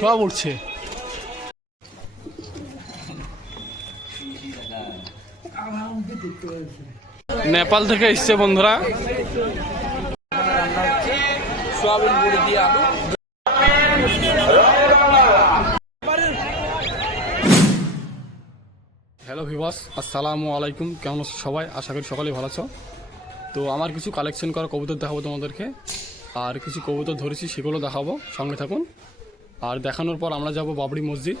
সব উঠছে। নেপাল থেকে এসছে বন্ধুরা। সোয়াবিন বড়ি দিয়ে আলু হ্যালো ভিভাস আসসালামু আলাইকুম কেমন আছো সবাই? আশা করি সকলেই ভালো আছো। তো আমার কিছু কালেকশন করা কবুতর দেখাবো তোমাদেরকে। আর কিছু কবুতর ধরেছি সেগুলো দেখাবো। সঙ্গে থাকুন। আর দেখানোর পর আমরা যাব বাবরি মসজিদ।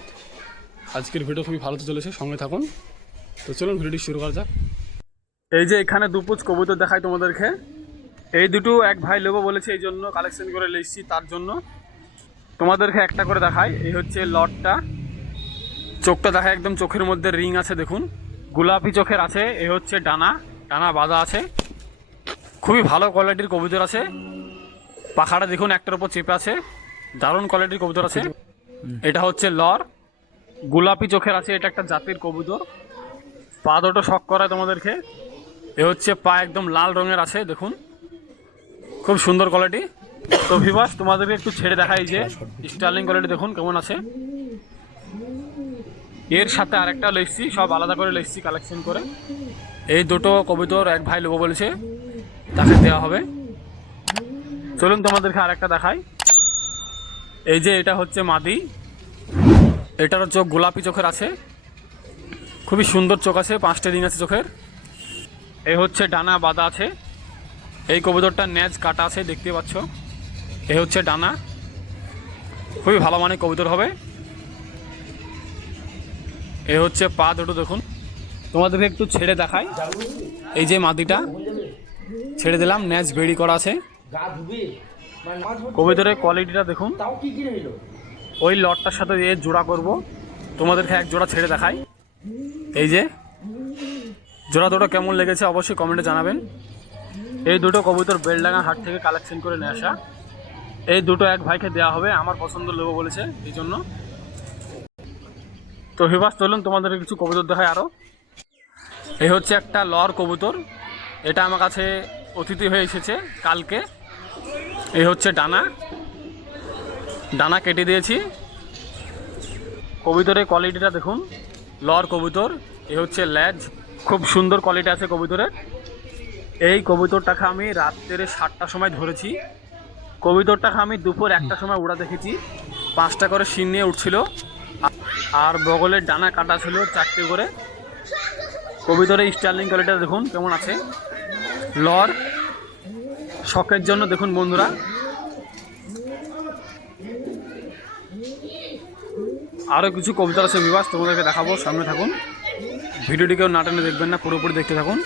আজকের ভিডিও খুবই ভালো চলেছে, সঙ্গে থাকুন। তো চলুন ভিডিওটি শুরু করা যাক। এই যে এখানে দুপুজ কবুতর দেখাই তোমাদেরকে। এই দুটো এক ভাই নেব বলেছে এই জন্য কালেকশন করে লেসছি তার জন্য। তোমাদেরকে একটা করে দেখাই, এই হচ্ছে লটটা। চোখটা দেখা একদম চোখের মধ্যে রিং আছে, দেখুন। গোলাপি চোখের আছে এ হচ্ছে ডানা। ডানা বাঁধা আছে। খুবই ভালো কোয়ালিটির কবুতর আছে। পাখাটা দেখুন, একটার উপর চেপে আছে। দারুণ কোয়ালিটির কবুতর আছে। এটা হচ্ছে লর। গোলাপি চোখের আছে, এটা একটা জাতির কবুতর। পা দুটো শখ করায় তোমাদেরকে। এ হচ্ছে পা একদম লাল রঙের আছে, দেখুন। খুব সুন্দর কোয়ালিটি তো ভিভাস তোমাদেরকে একটু ছেড়ে দেখাই যে স্টার্লিং কোয়ালিটি দেখুন কেমন আছে। এর সাথে আরেকটা লেসছি সব আলাদা করে লেসছি কালেকশন করে। এই দুটো কবিতর এক ভাই লোবো বলেছে, তাকে দেওয়া হবে। চলুন তোমাদেরকে আরেকটা দেখাই। এই যে এটা হচ্ছে মাদি। এটারও চোখ গোলাপি চোখের আছে। খুবই সুন্দর চোখ আছে, পাঁচটা রিং আছে চোখের। এই হচ্ছে ডানা, বাঁধা আছে। এই কবুতরটা ন্যাজ কাটা আছে, দেখতে পাচ্ছ। এ হচ্ছে ডানা। খুবই ভালো মানের কবুতর হবে। এ হচ্ছে পা দুটো দেখুন। তোমাদেরকে একটু ছেড়ে দেখাই। এই যে মাদিটা, ছেড়ে দিলাম ন্যাচ বেড়ি করা আছে। কবিতরের কোয়ালিটিটা দেখুন। ওই লটটার সাথে দিয়ে জোড়া করব। তোমাদেরকে এক জোড়া ছেড়ে দেখাই। এই যে জোড়া দুটো কেমন লেগেছে অবশ্যই কমেন্টে জানাবেন। এই দুটো কবুতর বেলডাঙ্গা হাট থেকে কালেকশন করে নিয়ে আসা। এই দুটো এক ভাইকে দেওয়া হবে আমার পছন্দ লোক বলেছে এই জন্য। তো হিবাস চলুন তোমাদের কিছু কবুতর দেখায় আরও এই হচ্ছে একটা লর কবুতর। এটা আমার কাছে অতিথি হয়ে এসেছে কালকে। এই হচ্ছে ডানা। ডানা কেটে দিয়েছি। কবুতরের কোয়ালিটিটা দেখুন, লর কবুতর, এ হচ্ছে ল্যাজ খুব সুন্দর কোয়ালিটি আছে কবুতরের। এই কবুতরটাকে আমি রাত্রে সাতটার সময় ধরেছি। কবুতরটাকে আমি দুপুর একটার সময় উড়া দেখেছি। পাঁচটা করে শিন নিয়ে উঠছিল। আর বগলের ডানা কাটা ছিল চারটে করে। কবুতরের স্টার্লিং কোয়ালিটিটা দেখুন কেমন আছে। লর শখের জন্য দেখুন বন্ধুরা। আরও কিছু কবিতা আছে বিবাস তোমাদেরকে দেখাবো, সামনে থাকুন। ভিডিওটি কেউ নাটানে দেখবেন না, পুরোপুরি দেখতে থাকুন।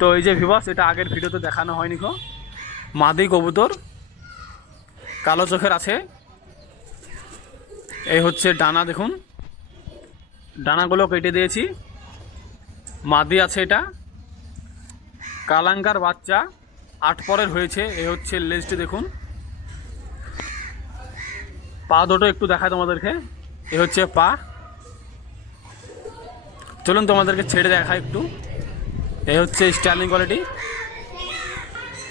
তো এই যে ভিবাস এটা আগের ভিডিওতে দেখানো হয়নি কো মাদি কবুতর, কালো চোখের আছে। এই হচ্ছে ডানা, দেখুন। ডানাগুলো কেটে দিয়েছি। মাদি আছে এটা। কালাঙ্কার বাচ্চা আট পরের হয়েছে, এ হচ্ছে লেজটি দেখুন। পা দুটো একটু দেখায় তোমাদেরকে, এ হচ্ছে পা। চলুন তোমাদেরকে ছেড়ে দেখা একটু। এ হচ্ছে স্টাইলিং কোয়ালিটি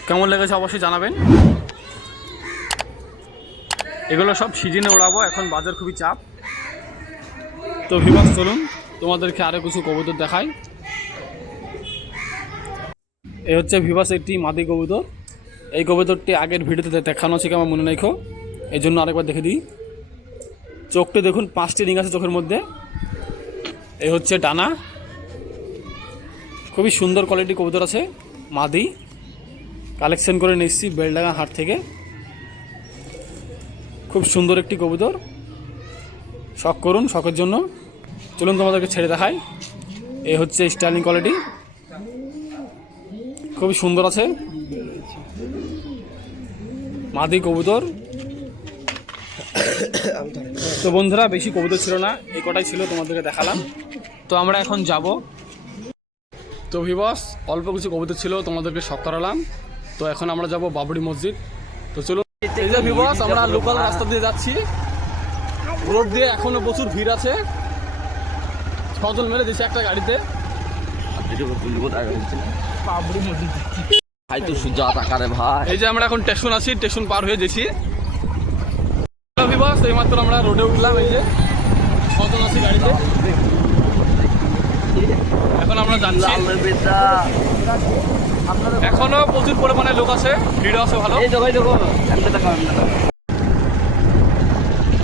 কেমন লেগেছে অবশ্যই জানাবেন। এগুলো সব সিজনে ওড়াবো, এখন বাজার খুবই চাপ। তো ভিবাস চলুন তোমাদেরকে আরও কিছু কবুতর দেখাই। এ হচ্ছে ভিভাস একটি মাদি কবুতর। এই কবুতরটি আগের ভিডিওতে দেখানো আছে আমার মনে রেখো এই জন্য আরেকবার দেখে দিই। চোখটি দেখুন, পাঁচটি রিং আছে চোখের মধ্যে। এই হচ্ছে ডানা। খুবই সুন্দর কোয়ালিটি কবুতর আছে, মাদি। কালেকশন করে নিচ্ছি বেলডাঙ্গা হাট থেকে। খুব সুন্দর একটি কবুতর। শখ করুন, শখের জন্য। চলুন তোমাদেরকে ছেড়ে দেখাই। এই হচ্ছে স্টাইলিং কোয়ালিটি খুবই সুন্দর আছে। মাদি কবুতর। তো বন্ধুরা, বেশি কবুতর ছিল না, এই কটাই ছিল তোমাদেরকে দেখালাম। তো আমরা এখন যাব। তো ভিবস অল্প কিছু কবুতর ছিল, তোমাদেরকে শখ করালাম। তো এখন আমরা যাব বাবরি মসজিদ। তো চলো ভিবস আমরা লোকাল রাস্তা দিয়ে যাচ্ছি। রোড দিয়ে এখনও প্রচুর ভিড় আছে। ছজন মেরে দিয়েছে একটা গাড়িতে। ভাই তো সুজাত আকারে ভাই। এই যে আমরা এখন স্টেশন আছি স্টেশন পার হয়ে গেছি। ভিউয়ার্স এইমাত্র আমরা রোডে উঠলাম এই যে কজন আছি গাড়িতে। এখন আমরা যাচ্ছি। এখনও প্রচুর পরিমাণে লোক আছে ভিড় আছে ভালো।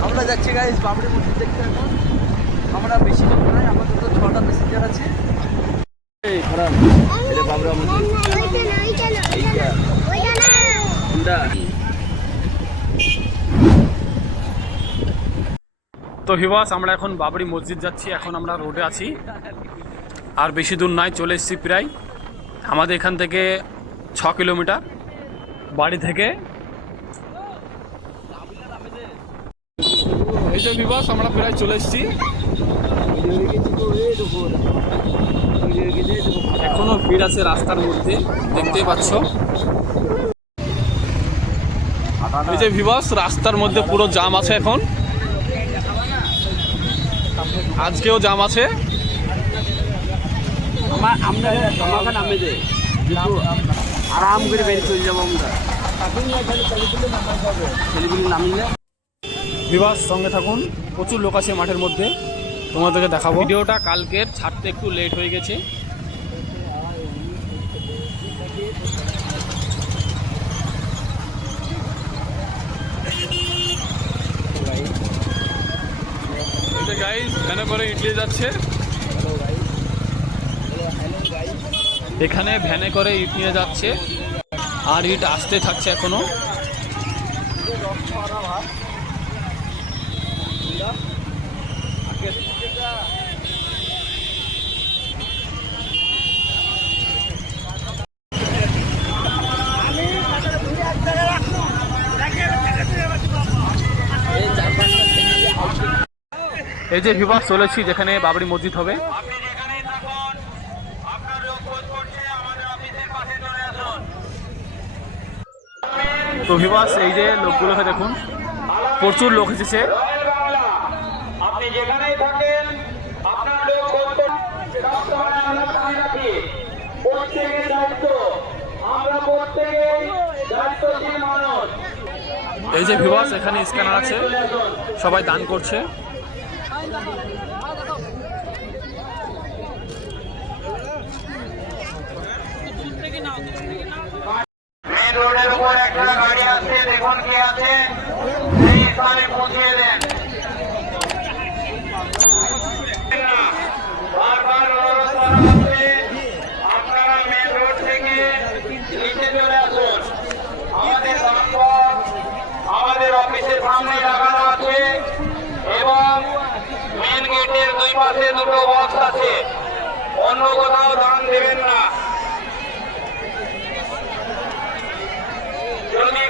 আমরা যাচ্ছি গাইস বাবরি মসজিদ দেখতে এখন। আমরা বেশি লোক নাই আমাদের তো ছটা প্যাসেঞ্জার আছে। তো ভিউয়ার্স, আমরা এখন বাবরি মসজিদ যাচ্ছি, এখন আমরা রোডে আছি। আর বেশি দূর নাই চলে এসেছি প্রায় আমাদের এখান থেকে ছ কিলোমিটার বাড়ি থেকে। এই যে ভিউয়ার্স, আমরা প্রায় চলে এসেছি। এখনও ভিড় আছে রাস্তার মধ্যে, দেখতেই পাচ্ছ। এই যে ভিউয়ার্স রাস্তার মধ্যে পুরো জাম আছে এখন। আজকেও জাম আছে। আরাম করে বিবাস সঙ্গে থাকুন। প্রচুর লোক আছে মাঠের মধ্যে। তোমাদেরকে দেখাবো। ভিডিওটা কালকের ছাড়তে একটু লেট হয়ে গেছে। যাচ্ছে। এখানে ভ্যানে করে ইট নিয়ে যাচ্ছে। আর ইট আসতে থাকছে এখনও। এই যে ভিবাস চলেছি যেখানে বাবরি মসজিদ হবে। তো ভিবাস এই যে লোকগুলোকে দেখুন প্রচুর লোক এসেছে। আপনি যেখানেই থাকেন আপনার লোক সবসময় আমরা রাখি প্রত্যেকের দায়িত্ব আমরা প্রত্যেকেই দায়িত্বশীল মানুষ। এই যে ভিবাস এখানে স্ক্যানার আছে। সবাই দান করছে। একটা গাড়ি আছে দেখুন কে আছে সেই স্থানে পৌঁছিয়ে দেন বারবার অনুরোধ আপনারা মেন রোড থেকে নিচে চলে আসুন আমাদের দমকল আমাদের অফিসের সামনে লাগানো আছে এবং মেন গেটের দুই পাশে দুটো বক্স আছে অন্য কোথাও দান দেবেন না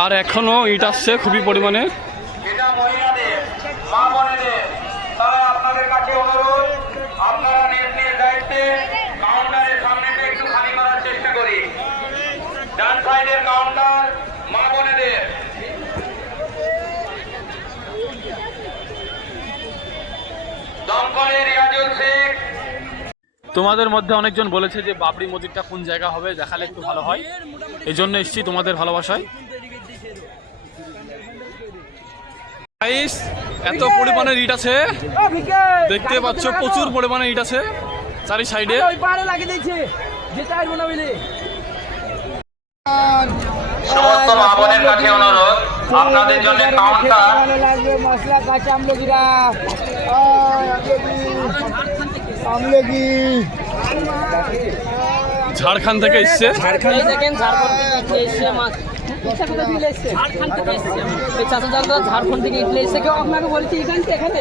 কাউন্টার মা ইট আসছে খুবই পরিমাণে। তোমাদের মধ্যে অনেকজন বলেছে যে বাবরি মসজিদটা কোন জায়গা হবে দেখালে একটু ভালো হয়। এই জন্য এসছি তোমাদের ভালোবাসায়। Guys, এত পরিমাণে ইট আছে। দেখতে পাচ্ছ প্রচুর পরিমাণে ইট আছে চারি সাইডে ওই পারে লাগিয়ে দিয়েছে। না বুঝলি। সমস্ত মা বোনের কাছে অনুরোধ আপনাদের জন্য কাউন্টার লাগবে মশলা কাঁচা আমলকিরা। আমলকি। ঝাড়খণ্ড থেকে এসছে। ঝাড়খণ্ড থেকে মাছ ঝাড়খণ্ড থেকে এসছে চাচা ঝাড়খণ্ড থেকে এসছে কেউ আপনাকে বলেছে এখান থেকে এখানে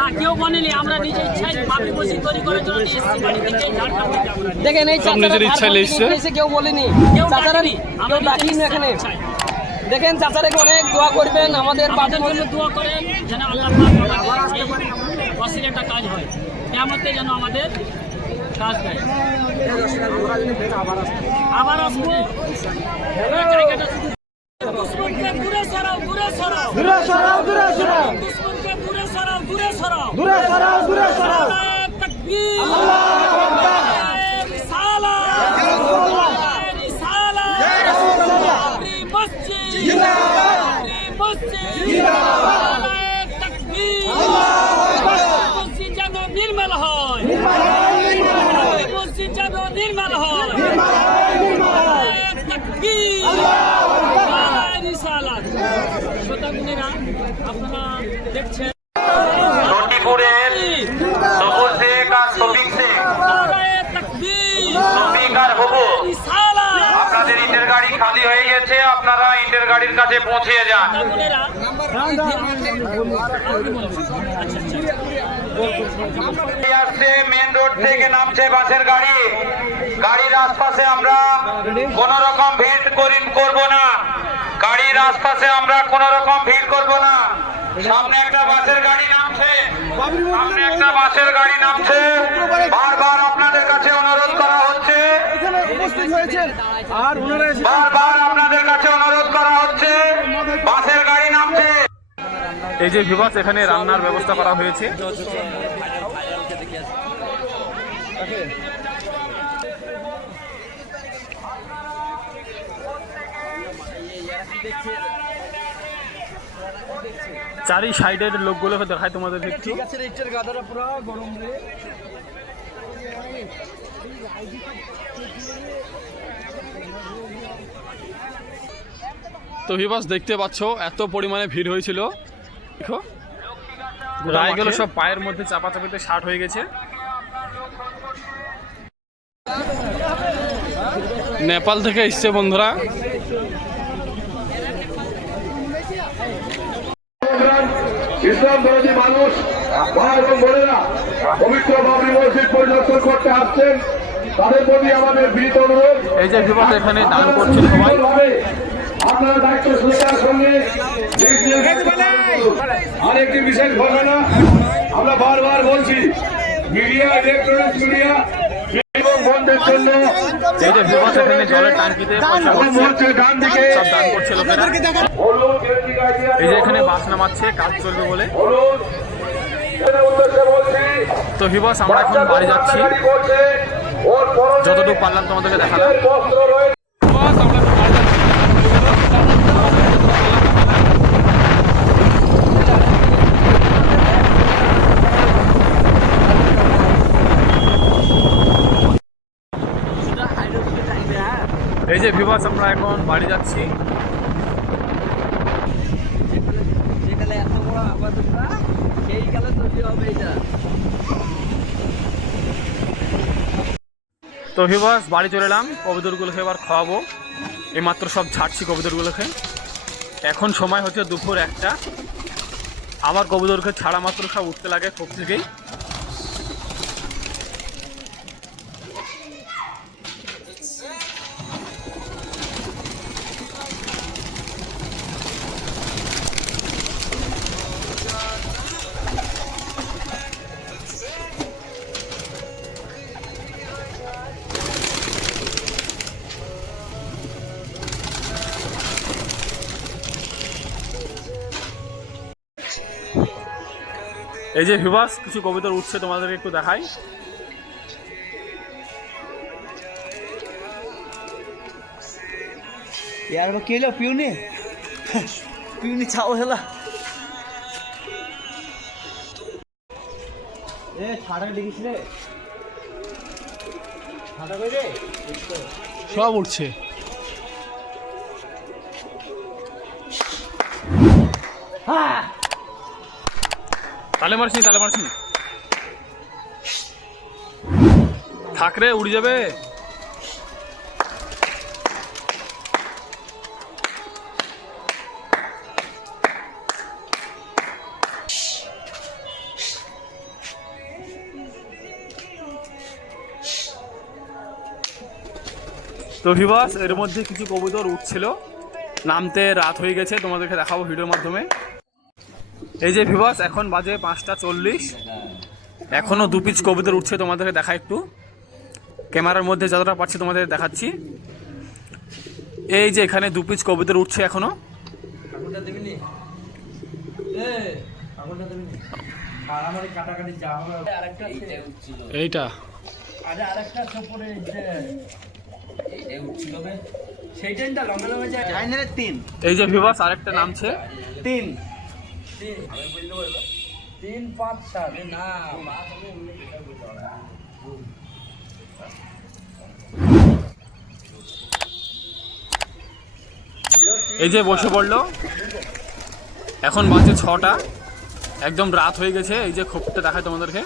না কেউ বলেনি। আমরা নিজে ইচ্ছায় বাপি বসি তৈরি করার জন্য নিয়ে এসেছি বাড়ি থেকে ঝাড়খণ্ড থেকে আমরা। দেখেন এই নিজের ইচ্ছায় এসছে। কেউ বলেনি কেউ চাচারা আমরা ডাকিনি এখানে দেখেন চাচারাকে অনেক দোয়া করবেন? আমাদের বাপের জন্য দোয়া করেন যেন আল্লাহ একটা কাজ হয়। কেমতে যেন আমাদের কাজ দেয় আবার আসব। দূরে সরাও দূরে সরাও দূরে সরাও দূরে সরাও দূরে সরাও দূরে সরাও। দূরে সরাও দূরে সরাও নারায়ে তাকবীর নারায়ে রিসালাত নারায়ে রিসালাত বাবরি মসজিদ বাবরি মসজিদ নারায়ে তাকবীর মসজিদ যেন নির্মল হয় বাবরি মসজিদ যেন নির্মল হয় নারায়ে তাকবীর নারায়ে রিসালাত শ্রোতাগুণীরা আপনারা দেখছেন চণ্ডীপুরের সবুজ শেখ আর শফিক শেখ নারায়ে তাকবীর শফিক আর হবু রিসালাত আপনাদের ইটের গাড়ি খালি হয়ে গেছে আপনারা ইটের গাড়ির কাছে পৌঁছে যান। আসছে মেন রোড থেকে নামছে বাসের গাড়ি। গাড়ির আশপাশে আমরা কোন রকম ভিড় করি করব না। গাড়ির আশপাশে আমরা কোন রকম ভিড় করব না। সামনে একটা বাসের গাড়ি নামছে। সামনে একটা বাসের গাড়ি নামছে। বারবার আপনাদের কাছে অনুরোধ করা হচ্ছে। আর ওনারা এই যে ভিভাস এখানে রান্নার ব্যবস্থা করা হয়েছে। চারি সাইডের লোকগুলোকে দেখায় তোমাদের গাদাটা পুরো গরম রে। তো বিভাস দেখতে পাচ্ছ এত পরিমাণে ভিড় হয়েছিল। দেখো রায়গুলো সব পায়ের মধ্যে চাপাচাপিতে শার্ট হয়ে গেছে। নেপাল থেকে এসছে বন্ধুরা। ইসলাম ধর্মী মানুষ ভাই এবং বোনেরা পবিত্র বাবরি মসজিদ পরিদর্শন করতে আসছেন তাদের প্রতি আমাদের বিনীত অনুরোধ। এই যে বিভাস এখানে দান করছে সবাই। আপনারা দায়িত্ব শ্রদ্ধার সঙ্গে বিশেষ ঘটনা আমরা বারবার বলছি মিডিয়া ইলেকট্রনিক্স মিডিয়া বন্ধের জন্য এই যে এখানে জলের টাঙ্কিতে সব দান করছে লোকেরা। এই যে বাস নামাচ্ছে কাজ চলবে বলে। তো হিবাস আমরা এখন বাড়ি যাচ্ছি। যতটুকু পারলাম তোমাদেরকে দেখালাম। ভিভাস আমরা এখন বাড়ি যাচ্ছি। যেখানে এত বড় আপাতত সেই গেলে তৈরি হবে এটা? তো ভিভাস বাড়ি চলে এলাম কবিতরগুলোকে এবার খাওয়াবো। এইমাত্র সব ছাড়ছি কবিতরগুলোকে। এখন সময় হচ্ছে দুপুর একটা। আমার কবিতরকে ছাড়া মাত্র সব উঠতে লাগে খুব থেকেই। এই যে ভিভাস কিছু কবিতর উঠছে তোমাদেরকে একটু দেখাই यार वो केलो पिउने पिउने छाओ हेला এ ছাড়া দেখিস রে ছাড়া কই রে সব উঠছে তালে মারছি তালে মারছি থাক রে, উড়ে যাবে। তো এর মধ্যে কিছু কবুতর উঠছিল। নামতে রাত হয়ে গেছে, তোমাদেরকে দেখাবো ভিডিওর মাধ্যমে। এই যে ভিবাস এখন বাজে পাঁচটা চল্লিশ। এখনও দু পিচ কবুতর উঠছে তোমাদেরকে দেখা একটু। ক্যামেরার মধ্যে যতটা পাচ্ছি তোমাদের দেখাচ্ছি। এই যে এখানে দু পিচ কবুতর উঠছে এখনও। আগুনটা দিবিনি এ আগুনটা দিবিনি আর আমার এই কাটাকাটি যা আরেকটা এইটা। উঠছিল এইটা আরে আরেকটা উপরে যে এইটা উঠছিল বে। সেই ট্রেনটা লম্বা লম্বা যায় ফাইনালে তিন এই যে ভিবাস আরেকটা নামছে। তিন। এই যে বসে পড়ল। এখন বাজে ছটা। একদম রাত হয়ে গেছে। এই যে খোপটা দেখায় তোমাদেরকে।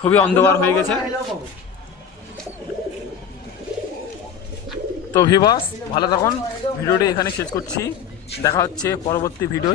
খুবই অন্ধকার হয়ে গেছে। তো ভিবাস ভালো থাকুন। ভিডিওটি এখানে শেষ করছি। দেখা হচ্ছে পরবর্তী ভিডিও